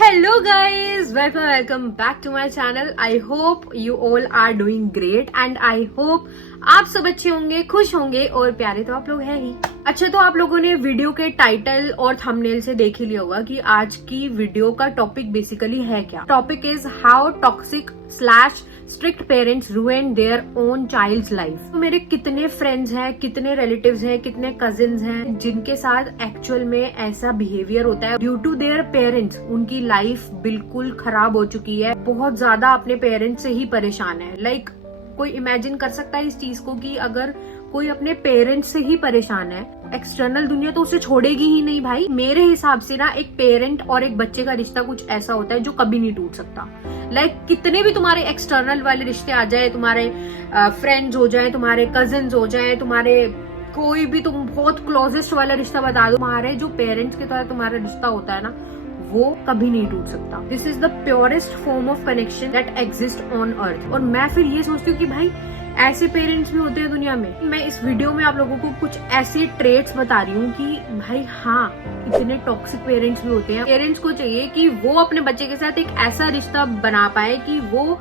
Hello guys, welcome back to my channel. I hope you all are doing great and I hope आप सब अच्छे होंगे, खुश होंगे और प्यारे तो आप लोग हैं ही। अच्छा, तो आप लोगों ने वीडियो के टाइटल और थंबनेल से देख ही लिया होगा कि आज की वीडियो का टॉपिक बेसिकली है क्या। Topic is how toxic / strict parents ruin their own child's life. तो मेरे कितने फ्रेंड्स हैं, कितने रिलेटिव्स हैं, कितने कजिन्स हैं जिनके साथ एक्चुअल में ऐसा बिहेवियर होता है ड्यू टू देयर पेरेंट्स। उनकी लाइफ बिल्कुल खराब हो चुकी है, बहुत ज्यादा अपने पेरेंट्स से ही परेशान है। लाइक कोई इमेजिन कर सकता है इस चीज को कि अगर कोई अपने पेरेंट्स से ही परेशान है, एक्सटर्नल दुनिया तो उसे छोड़ेगी ही नहीं भाई। मेरे हिसाब से ना एक पेरेंट और एक बच्चे का रिश्ता कुछ ऐसा होता है जो कभी नहीं टूट सकता। लाइक कितने भी तुम्हारे एक्सटर्नल वाले रिश्ते आ जाए, तुम्हारे फ्रेंड्स हो जाए, तुम्हारे कजिन्स हो जाए, तुम्हारे कोई भी तुम बहुत क्लोजेस्ट वाला रिश्ता बता दो, तुम्हारे जो पेरेंट्स के साथ तुम्हारा रिश्ता होता है ना, वो कभी नहीं टूट सकता। This is the purest form of connection that exist on earth. और मैं फिर ये सोचती हूँ कि भाई ऐसे पेरेंट्स भी होते हैं दुनिया में। मैं इस वीडियो में आप लोगों को कुछ ऐसे ट्रेट्स बता रही हूँ कि भाई हाँ, इतने टॉक्सिक पेरेंट्स भी होते हैं। पेरेंट्स को चाहिए कि वो अपने बच्चे के साथ एक ऐसा रिश्ता बना पाए कि वो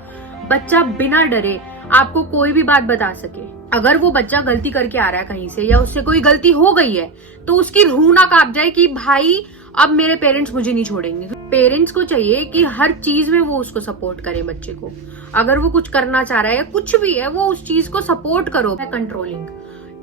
बच्चा बिना डरे आपको कोई भी बात बता सके। अगर वो बच्चा गलती करके आ रहा है कहीं से या उससे कोई गलती हो गई है तो उसकी रूह ना कांप जाए कि भाई अब मेरे पेरेंट्स मुझे नहीं छोड़ेंगे। पेरेंट्स को चाहिए कि हर चीज में वो उसको सपोर्ट करे बच्चे को। अगर वो कुछ करना चाह रहा है या कुछ भी है, वो उस चीज को सपोर्ट करो। कंट्रोलिंग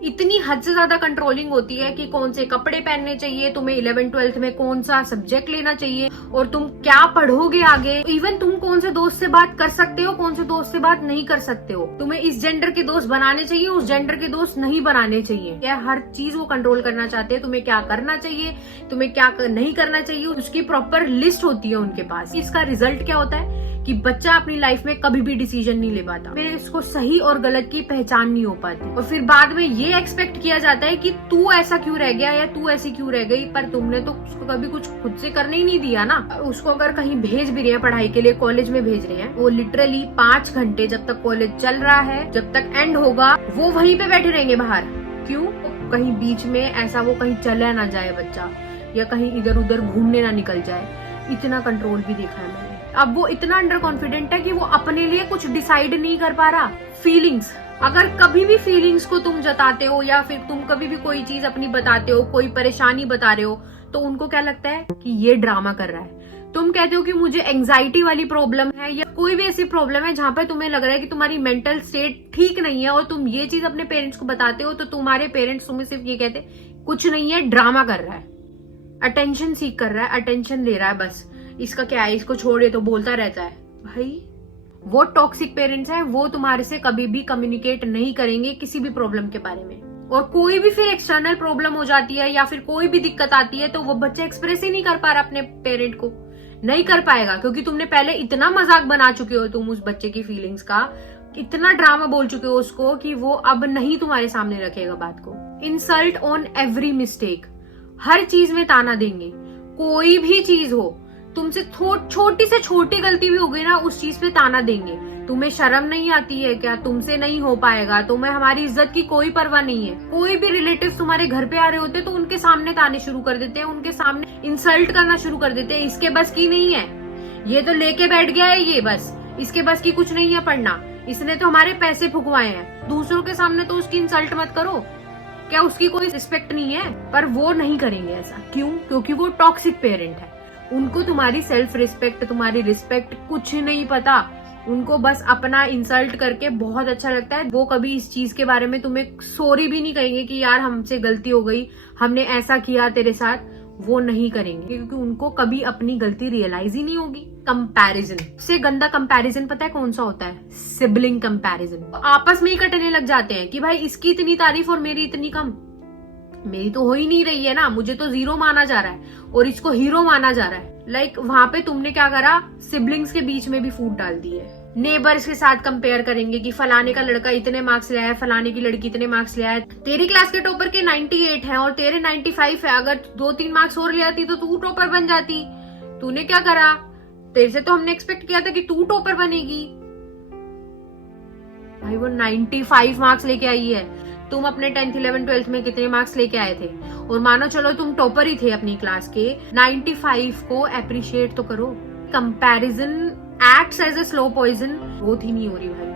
इतनी हद से ज्यादा कंट्रोलिंग होती है कि कौन से कपड़े पहनने चाहिए, तुम्हें 11th-12th में कौन सा सब्जेक्ट लेना चाहिए और तुम क्या पढ़ोगे आगे। इवन तुम कौन से दोस्त से बात कर सकते हो, कौन से दोस्त से बात नहीं कर सकते हो। तुम्हें इस जेंडर के दोस्त बनाने चाहिए, उस जेंडर के दोस्त नहीं बनाने चाहिए। क्या हर चीज वो कंट्रोल करना चाहते हैं। तुम्हें क्या करना चाहिए, तुम्हें क्या नहीं करना चाहिए, उसकी प्रॉपर लिस्ट होती है उनके पास। इसका रिजल्ट क्या होता है कि बच्चा अपनी लाइफ में कभी भी डिसीजन नहीं ले पाता, फिर इसको सही और गलत की पहचान नहीं हो पाती और फिर बाद में ये एक्सपेक्ट किया जाता है कि तू ऐसा क्यों रह गया या तू ऐसी क्यों रह गई। पर तुमने तो उसको कभी कुछ खुद से करने ही नहीं दिया ना। उसको अगर कहीं भेज भी रहे हैं पढ़ाई के लिए, कॉलेज में भेज रहे हैं, वो लिटरली 5 घंटे जब तक कॉलेज चल रहा है, जब तक एंड होगा, वो वहीं पे बैठे रहेंगे बाहर। क्यों? कहीं बीच में ऐसा वो कहीं चला ना जाए बच्चा, या कहीं इधर उधर घूमने ना निकल जाए। इतना कंट्रोल भी देखा है मैंने। अब वो इतना अंडर कॉन्फिडेंट है कि वो अपने लिए कुछ डिसाइड नहीं कर पा रहा। फीलिंग्स, अगर कभी भी फीलिंग्स को तुम जताते हो या फिर तुम कभी भी कोई चीज अपनी बताते हो, कोई परेशानी बता रहे हो, तो उनको क्या लगता है कि ये ड्रामा कर रहा है। तुम कहते हो कि मुझे एंजाइटी वाली प्रॉब्लम है या कोई भी ऐसी प्रॉब्लम है जहां पर तुम्हें लग रहा है कि तुम्हारी मेंटल स्टेट ठीक नहीं है और तुम ये चीज अपने पेरेंट्स को बताते हो, तो तुम्हारे पेरेंट्स तुम्हें सिर्फ ये कहते कुछ नहीं है, ड्रामा कर रहा है, अटेंशन सीख कर रहा है, अटेंशन ले रहा है, बस इसका क्या है, इसको छोड़े तो बोलता रहता है। भाई वो टॉक्सिक पेरेंट्स हैं, वो तुम्हारे से कभी भी कम्युनिकेट नहीं करेंगे किसी भी प्रॉब्लम के बारे में। और कोई भी फिर एक्सटर्नल प्रॉब्लम हो जाती है या फिर कोई भी दिक्कत आती है तो वो बच्चा एक्सप्रेस ही नहीं कर पा रहा अपने पेरेंट को, नहीं कर पाएगा क्योंकि तुमने पहले इतना मजाक बना चुके हो तुम उस बच्चे की फीलिंग्स का, इतना ड्रामा बोल चुके हो उसको कि वो अब नहीं तुम्हारे सामने रखेगा बात को। इंसल्ट ऑन एवरी मिस्टेक, हर चीज में ताना देंगे। कोई भी चीज हो, तुमसे छोटी से छोटी गलती भी हो गई ना, उस चीज पे ताना देंगे। तुम्हें शर्म नहीं आती है क्या, तुमसे नहीं हो पाएगा, तुम्हें हमारी इज्जत की कोई परवाह नहीं है। कोई भी रिलेटिव्स तुम्हारे घर पे आ रहे होते तो उनके सामने ताने शुरू कर देते हैं, उनके सामने इंसल्ट करना शुरू कर देते हैं। इसके बस की नहीं है, ये तो लेके बैठ गया है, ये बस इसके बस की कुछ नहीं है पढ़ना, इसने तो हमारे पैसे फुकवाए हैं। दूसरों के सामने तो उसकी इंसल्ट मत करो, क्या उसकी कोई रिस्पेक्ट नहीं है? पर वो नहीं करेंगे ऐसा। क्यों? क्योंकि वो टॉक्सिक पेरेंट है। उनको तुम्हारी सेल्फ रिस्पेक्ट, तुम्हारी रिस्पेक्ट कुछ नहीं पता। उनको बस अपना इंसल्ट करके बहुत अच्छा लगता है। वो कभी इस चीज के बारे में तुम्हें सॉरी भी नहीं कहेंगे कि यार हमसे गलती हो गई, हमने ऐसा किया तेरे साथ। वो नहीं करेंगे क्योंकि उनको कभी अपनी गलती रियलाइज ही नहीं होगी। कंपैरिजन से गंदा कंपैरिजन पता है कौन सा होता है? Sibling comparison. आपस में ही कटने लग जाते हैं कि भाई इसकी इतनी तारीफ और मेरी इतनी कम, मेरी तो हो ही नहीं रही है ना, मुझे तो 0 माना जा रहा है और इसको हीरो माना जा रहा है। लाइक वहां पे तुमने क्या करा, सिबलिंग्स के बीच में भी फूट डाल दी है। नेबर्स के साथ कंपेयर करेंगे कि फलाने का लड़का इतने मार्क्स लाया है, फलाने की लड़की इतने मार्क्स लाया है। तेरी क्लास के टॉपर के 98 है और तेरे 95 है, अगर 2-3 मार्क्स और ले आती तो तू टॉपर बन जाती। तूने क्या करा? तेरे से तो हमने एक्सपेक्ट किया था कि तू टॉपर बनेगी। भाई वो 95 मार्क्स लेके आई है, तुम अपने 10th 11th 12th में कितने मार्क्स लेके आए थे? और मानो चलो तुम टॉपर ही थे अपनी क्लास के, 95 को अप्रिशिएट तो करो। Comparison acts as a slow poison. Growth ही नहीं हो रही भाई।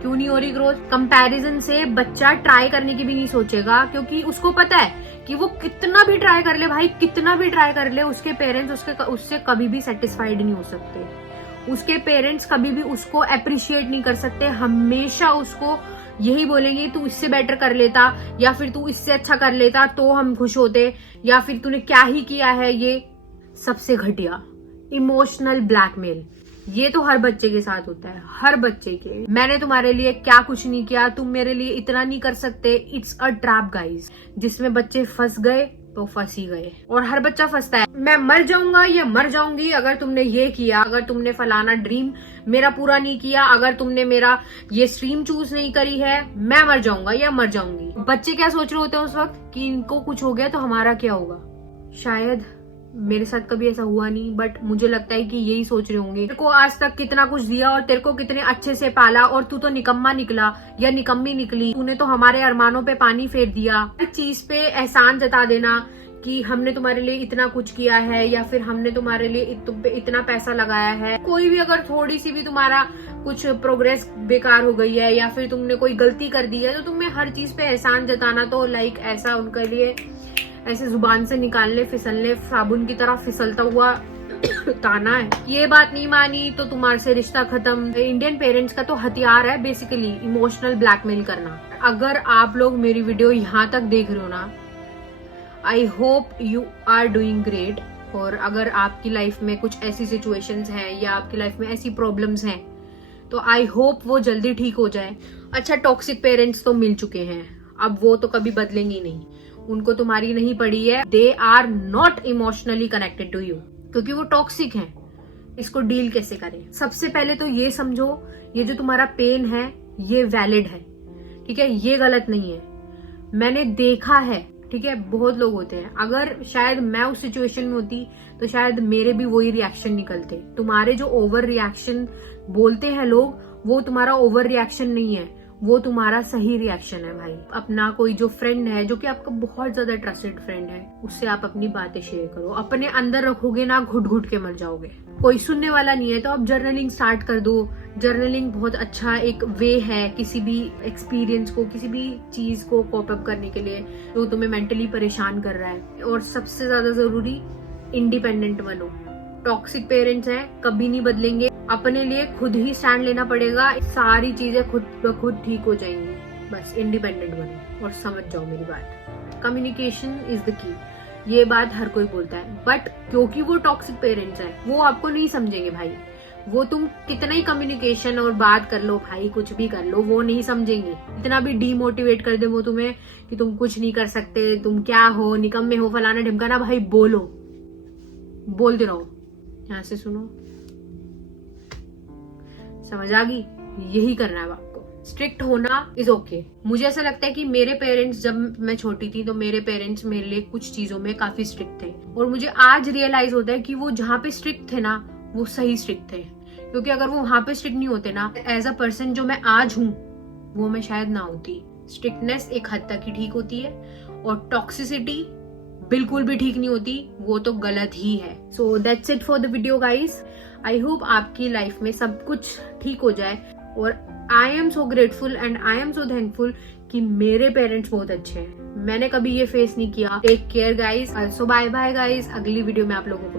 क्यों नहीं हो रही ग्रोथ? कंपैरिजन से बच्चा ट्राई करने की भी नहीं सोचेगा, क्योंकि उसको पता है कि वो कितना भी ट्राई कर ले भाई, कितना भी ट्राई कर ले, उसके पेरेंट्स उससे कभी भी सेटिस्फाइड नहीं हो सकते। उसके पेरेंट्स कभी भी उसको अप्रिशिएट नहीं कर सकते। हमेशा उसको यही बोलेंगे तू इससे बेटर कर लेता, या फिर तू इससे अच्छा कर लेता तो हम खुश होते, या फिर तूने क्या ही किया है। ये सबसे घटिया इमोशनल ब्लैकमेल, ये तो हर बच्चे के साथ होता है, हर बच्चे के। मैंने तुम्हारे लिए क्या कुछ नहीं किया, तुम मेरे लिए इतना नहीं कर सकते। इट्स अ ट्रैप गाइस, जिसमें बच्चे फंस गए तो फंस ही गए। और हर बच्चा फंसता है, मैं मर जाऊंगा या मर जाऊंगी अगर तुमने ये किया, अगर तुमने फलाना ड्रीम मेरा पूरा नहीं किया, अगर तुमने मेरा ये स्ट्रीम चूज नहीं करी है, मैं मर जाऊंगा या मर जाऊंगी। बच्चे क्या सोच रहे होते हैं उस वक्त कि इनको कुछ हो गया तो हमारा क्या होगा। शायद मेरे साथ कभी ऐसा हुआ नहीं, बट मुझे लगता है कि यही सोच रहे होंगे, तेरे को आज तक कितना कुछ दिया और तेरे को कितने अच्छे से पाला, और तू तो निकम्मा निकला या निकम्मी निकली, तूने तो हमारे अरमानों पे पानी फेर दिया। हर चीज पे एहसान जता देना कि हमने तुम्हारे लिए इतना कुछ किया है, या फिर हमने तुम्हारे लिए तुम पे इतना पैसा लगाया है। कोई भी अगर थोड़ी सी भी तुम्हारा कुछ प्रोग्रेस बेकार हो गई है, या फिर तुमने कोई गलती कर दी है, तो तुम्हें हर चीज पे एहसान जताना तो लाइक ऐसा उनके लिए ऐसे जुबान से निकालने फिसलने साबुन की तरह फिसलता हुआ ताना है। ये बात नहीं मानी तो तुम्हारे से रिश्ता खत्म। इंडियन पेरेंट्स का तो हथियार है बेसिकली इमोशनल ब्लैकमेल करना। अगर आप लोग मेरी वीडियो यहाँ तक देख रहे हो ना, I hope you are doing great. और अगर आपकी लाइफ में कुछ ऐसी सिचुएशंस हैं या आपकी लाइफ में ऐसी प्रॉब्लम्स हैं, तो आई होप वो जल्दी ठीक हो जाए। अच्छा, टॉक्सिक पेरेंट्स तो मिल चुके हैं, अब वो तो कभी बदलेंगे नहीं, उनको तुम्हारी नहीं पड़ी है। They are not emotionally connected to you, क्योंकि वो टॉक्सिक हैं। इसको डील कैसे करें? सबसे पहले तो ये समझो, ये जो तुम्हारा पेन है ये वैलिड है, ठीक है, ये गलत नहीं है। मैंने देखा है, ठीक है, बहुत लोग होते हैं, अगर शायद मैं उस सिचुएशन में होती तो शायद मेरे भी वही रिएक्शन निकलते। तुम्हारे जो ओवर रिएक्शन बोलते हैं लोग, वो तुम्हारा ओवर रिएक्शन नहीं है, वो तुम्हारा सही रिएक्शन है भाई। अपना कोई जो फ्रेंड है, जो कि आपका बहुत ज्यादा ट्रस्टेड फ्रेंड है, उससे आप अपनी बातें शेयर करो। अपने अंदर रखोगे ना, घुट घुट के मर जाओगे। कोई सुनने वाला नहीं है तो आप जर्नलिंग स्टार्ट कर दो। जर्नलिंग बहुत अच्छा एक वे है किसी भी एक्सपीरियंस को, किसी भी चीज को कोप अप करने के लिए जो तुम्हें मेंटली परेशान कर रहा है। और सबसे ज्यादा जरूरी, इंडिपेंडेंट बनो। टॉक्सिक पेरेंट्स हैं, कभी नहीं बदलेंगे। अपने लिए खुद ही स्टैंड लेना पड़ेगा, सारी चीजें खुद ब खुद ठीक हो जाएंगी। बस इंडिपेंडेंट बनो और समझ जाओ मेरी बात। कम्युनिकेशन इज द की, ये बात हर कोई बोलता है, बट क्योंकि वो टॉक्सिक पेरेंट्स हैं, वो आपको नहीं समझेंगे भाई। वो तुम कितना ही कम्युनिकेशन और बात कर लो भाई, कुछ भी कर लो, वो नहीं समझेंगे। इतना भी डीमोटिवेट कर दे वो तुम्हें कि तुम कुछ नहीं कर सकते, तुम क्या हो, निकम्मे हो, फलाना ढिमकाना, भाई बोलो, बोलते रहो। यहाँ से सुनो, समझ आ गई? यही करना है आपको। स्ट्रिक्ट होना इज ओके। मुझे ऐसा लगता है कि मेरे पेरेंट्स, जब मैं छोटी थी तो मेरे पेरेंट्स मेरे लिए कुछ चीजों में काफी स्ट्रिक्ट थे, और मुझे आज रियलाइज होता है कि वो जहाँ पे स्ट्रिक्ट थे ना, वो सही स्ट्रिक्ट थे। क्योंकि अगर वो वहां पे स्ट्रिक्ट नहीं होते ना, एज अ पर्सन जो मैं आज हूँ वो मैं शायद ना होती। स्ट्रिक्टनेस एक हद तक ही ठीक होती है, और टॉक्सिसिटी बिल्कुल भी ठीक नहीं होती, वो तो गलत ही है। So that's it for the video guys. I hope आपकी लाइफ में सब कुछ ठीक हो जाए, और I am so grateful and I am so thankful कि मेरे पेरेंट्स बहुत अच्छे हैं। मैंने कभी ये फेस नहीं किया। Take care guys. So bye bye guys, अगली वीडियो में आप लोगों को